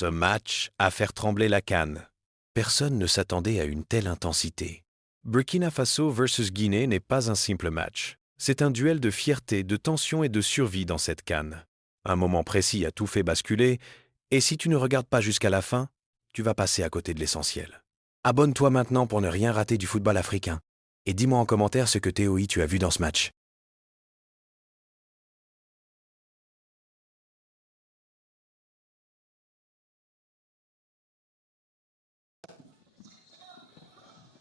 Ce match a fait trembler la CAN. Personne ne s'attendait à une telle intensité. Burkina Faso versus Guinée n'est pas un simple match. C'est un duel de fierté, de tension et de survie dans cette CAN. Un moment précis a tout fait basculer, et si tu ne regardes pas jusqu'à la fin, tu vas passer à côté de l'essentiel. Abonne-toi maintenant pour ne rien rater du football africain. Et dis-moi en commentaire ce que TOI tu as vu dans ce match.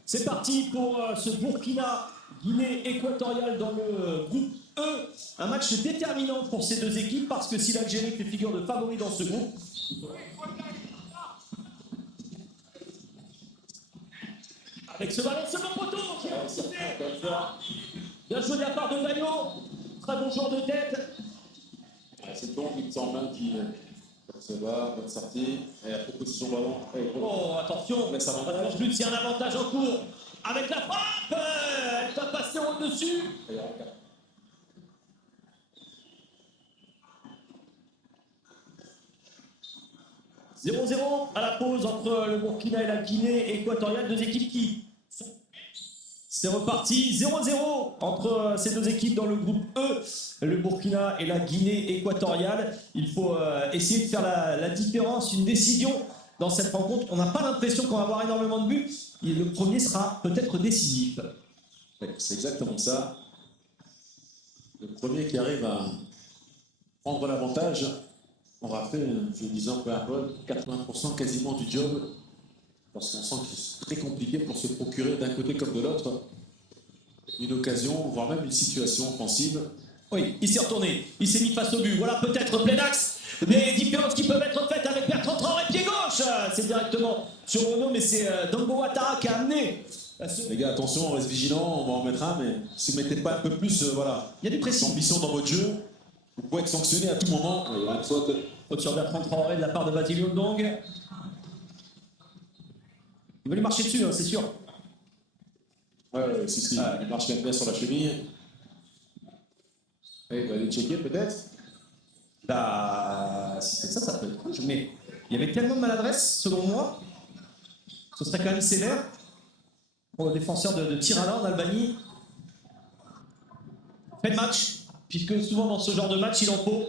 C'est parti pour ce Burkina-Guinée équatoriale dans le groupe E. Un match déterminant pour ces deux équipes parce que si l'Algérie fait figure de favori dans ce groupe, avec ce ballon, second poteau qui a sauté. Bien joué de la part de Dagno. Très bon joueur de tête. C'est bon, il s'en main qui se bat, bonne sortie, et la proposition ballon. Oh, attention, mais ça va plus s'il y a un avantage en cours. Avec la frappe, elle va passer au-dessus. 0-0 à la pause entre le Burkina et la Guinée équatoriale, deux équipes qui sont... C'est reparti, 0-0 entre ces deux équipes dans le groupe E, le Burkina et la Guinée équatoriale. Il faut essayer de faire la différence, une décision dans cette rencontre. On n'a pas l'impression qu'on va avoir énormément de buts. Et le premier sera peut-être décisif. Oui, c'est exactement ça. Le premier qui arrive à prendre l'avantage aura fait, je le disais peu importe, 80% quasiment du job. Parce qu'on sent que c'est très compliqué pour se procurer d'un côté comme de l'autre une occasion, voire même une situation offensive. Oui, il s'est retourné, il s'est mis face au but. Voilà peut-être plein axe, des différences qui peuvent être faites avec Bertrand Traoré, pied gauche. C'est directement sur Renault, mais c'est Dango Ouattara qui a amené. Les gars, attention, on reste vigilant, on va en mettre un, mais si vous ne mettez pas un peu plus, voilà, il y a des pressions. Ambition dans votre jeu, vous pouvez être sanctionné à tout moment. Faute sur Bertrand Traoré de la part de Basile Ndong. Il va lui marcher dessus, hein, c'est sûr. Ouais, si, il marche bien sur la cheville. Et il va aller checker peut-être. Bah, si c'est ça, ça peut être rouge, mais il y avait tellement de maladresse, selon moi. Ce serait quand même sévère pour le défenseur de Tirana en Albanie. Fait de match, puisque souvent dans ce genre de match, il en faut.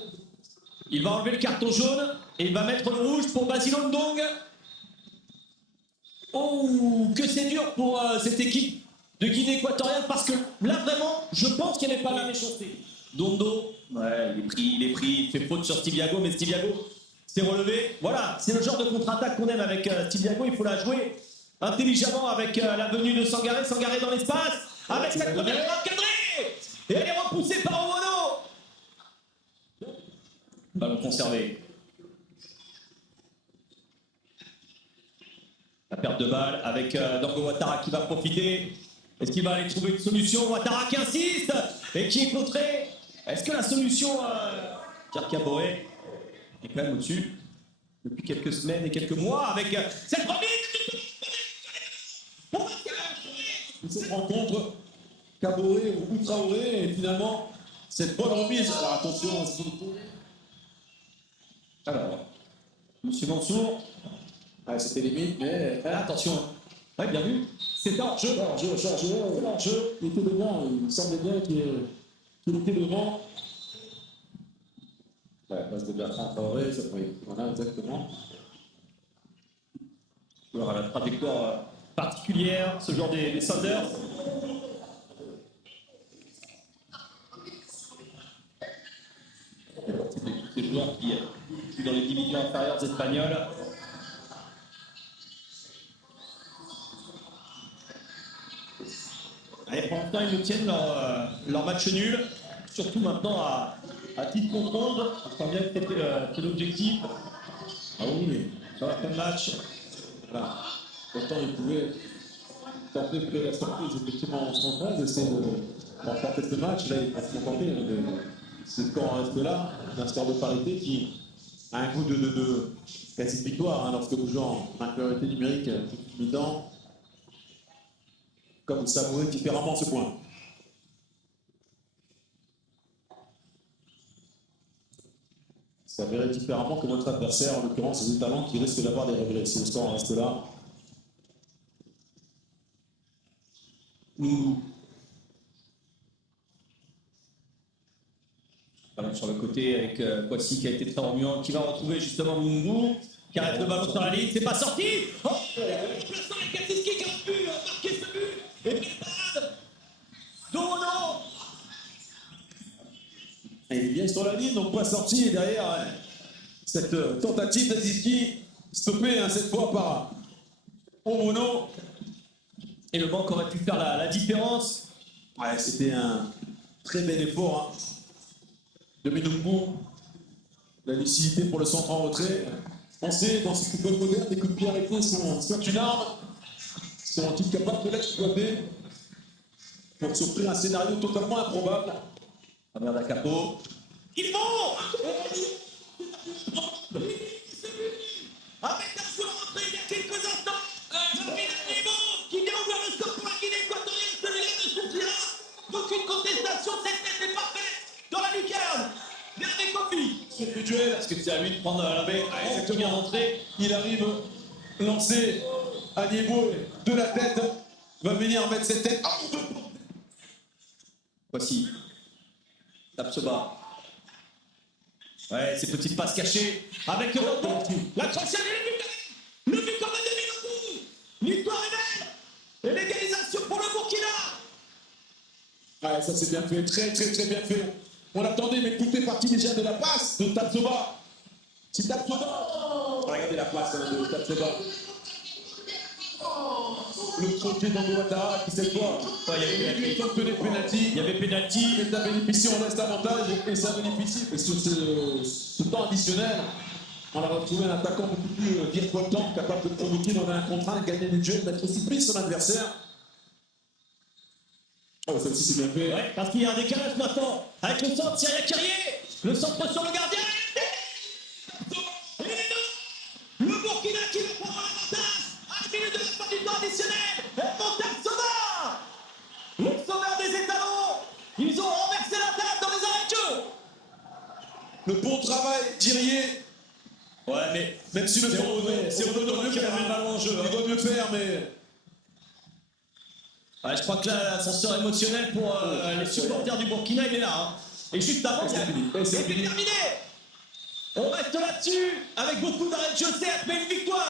Il va enlever le carton jaune et il va mettre le rouge pour Basile Ndong. Oh, que c'est dur pour cette équipe de Guinée équatoriale parce que là vraiment, je pense qu'il n'y avait pas la méchanceté. Dondo, ouais, il est pris, il fait faute sur Stiviago, mais Stiviago s'est relevé. Voilà, c'est le genre de contre-attaque qu'on aime avec Stiviago, il faut la jouer intelligemment avec la venue de Sangaré, Sangaré dans l'espace, avec cette première frappe cadrée, et elle est repoussée par Owono. Ballon conservé. La perte de balle avec Dango Ouattara qui va profiter. Est-ce qu'il va aller trouver une solution? Ouattara qui insiste et qui est contré. Est-ce que la solution, Pierre Caboret est quand même au-dessus depuis quelques semaines et quelques mois avec cette remise. Cette rencontre, Caboret ou Traoré, et finalement, cette bonne remise. Alors attention, alors, Monsieur Mansour. Ouais, c'était limite, mais attention. Ouais, bien vu. C'est un jeu. Hors-jeu. Il était devant, il semblait bien qu'il était devant. Ouais, passe de Bertrand Traoré, ça oui, voilà, exactement. Alors, la trajectoire particulière, ce genre des Sounders. C'est tous ces joueurs qui jouent dans les divisions inférieures espagnoles. Allez, pour l'instant, ils obtiennent leur match nul, surtout maintenant à titre contre-onde. Je crois bien que c'était l'objectif. Ah oui, Sur la fin de match. Voilà. Pourtant, il pouvait tenter de la surprise, effectivement, en centrale, essayer de remporter ce match. Là, il va se contenter. Ce score reste là, un score de parité qui a un goût de quasi victoire hein, lorsque vous jouez en infériorité numérique toute mi-temps. Comme vous savourez différemment ce point. Ça verrait différemment que notre adversaire, en l'occurrence les talents qui risquent d'avoir des regrets. Si le score reste là. Ballon sur le côté avec Kwasi qui a été très remuant, qui va retrouver justement Mungu, qui arrête le ballon sur la ligne, c'est pas sorti. Oh, remplaçant avec Kaczynski qui a pu marquer ce but. Et Belgrade, Dono. Il est bien sur la ligne, donc pas sorti. Et derrière, cette tentative d'Aziski, stoppée cette fois par Omono. Et le banc aurait pu faire la différence. Ouais, c'était un très bel effort de Menumbu. La lucidité pour le centre en retrait. On sait, dans ce football moderne, les coups de pied arrêtés sont soit une arme, sont-ils capables de l'exploiter pour s'offrir un scénario totalement improbable. Amir Capo. Ils vont avec un joueur rentré il y a quelques instants. Qui vient ouvrir le score pour la Guinée équatorienne, celui-là ne suffira. Aucune contestation, cette tête est parfaite dans la lucarne. Dernier Kofi. C'est le duel. Est-ce que c'est à lui de prendre la baie? Exactement. Bien rentré. Il arrive lancé à niveau de la tête. Va venir mettre cette tête. Voici. Tape ce bas. Ouais, ces petites passes cachées. Avec le rebond. La crochet et le but comme un demi-coup. L'histoire est belle. Et l'égalisation pour le Burkina. Ouais, ça c'est bien fait. Très bien fait. On l'attendait, mais tout est parti déjà de la passe de Tapsoba. C'est Tapsoba. Regardez la passe de Tapsoba. Le crochet d'Angoatara qui cette fois. Il y avait pénalty. Il y avait pénalty. Et ça bénéficie, on reste avantage et ça bénéficie. Et sur ce temps additionnel, on a retrouvé un attaquant beaucoup plus virevoltant, capable de provoquer dans un contre un, gagner du jeu, mettre aussi pris son adversaire. Oh, ça aussi c'est bien fait. Ouais, parce qu'il y a un décalage maintenant avec le centre, Syria Kyrie, le centre sur le gardien. Le Burkina qui va prendre l'avantage à la minute de la fin du temps additionnel. Et Montagne Sauveur, le sauveur des étalons. Ils ont renversé la table dans les arrêts de jeu. Le bon travail d'Irier. Ouais, mais Même si le c'est Odono qui a mis le ballon en jeu. Il doit mieux faire, mais. Ouais, je crois que là, l'ascenseur émotionnel pour les supporters du Burkina, il est là. Hein. Et juste avant, c'est fini. C'est terminé. On reste là-dessus, avec beaucoup d'arrêts de jeu, certes, mais une victoire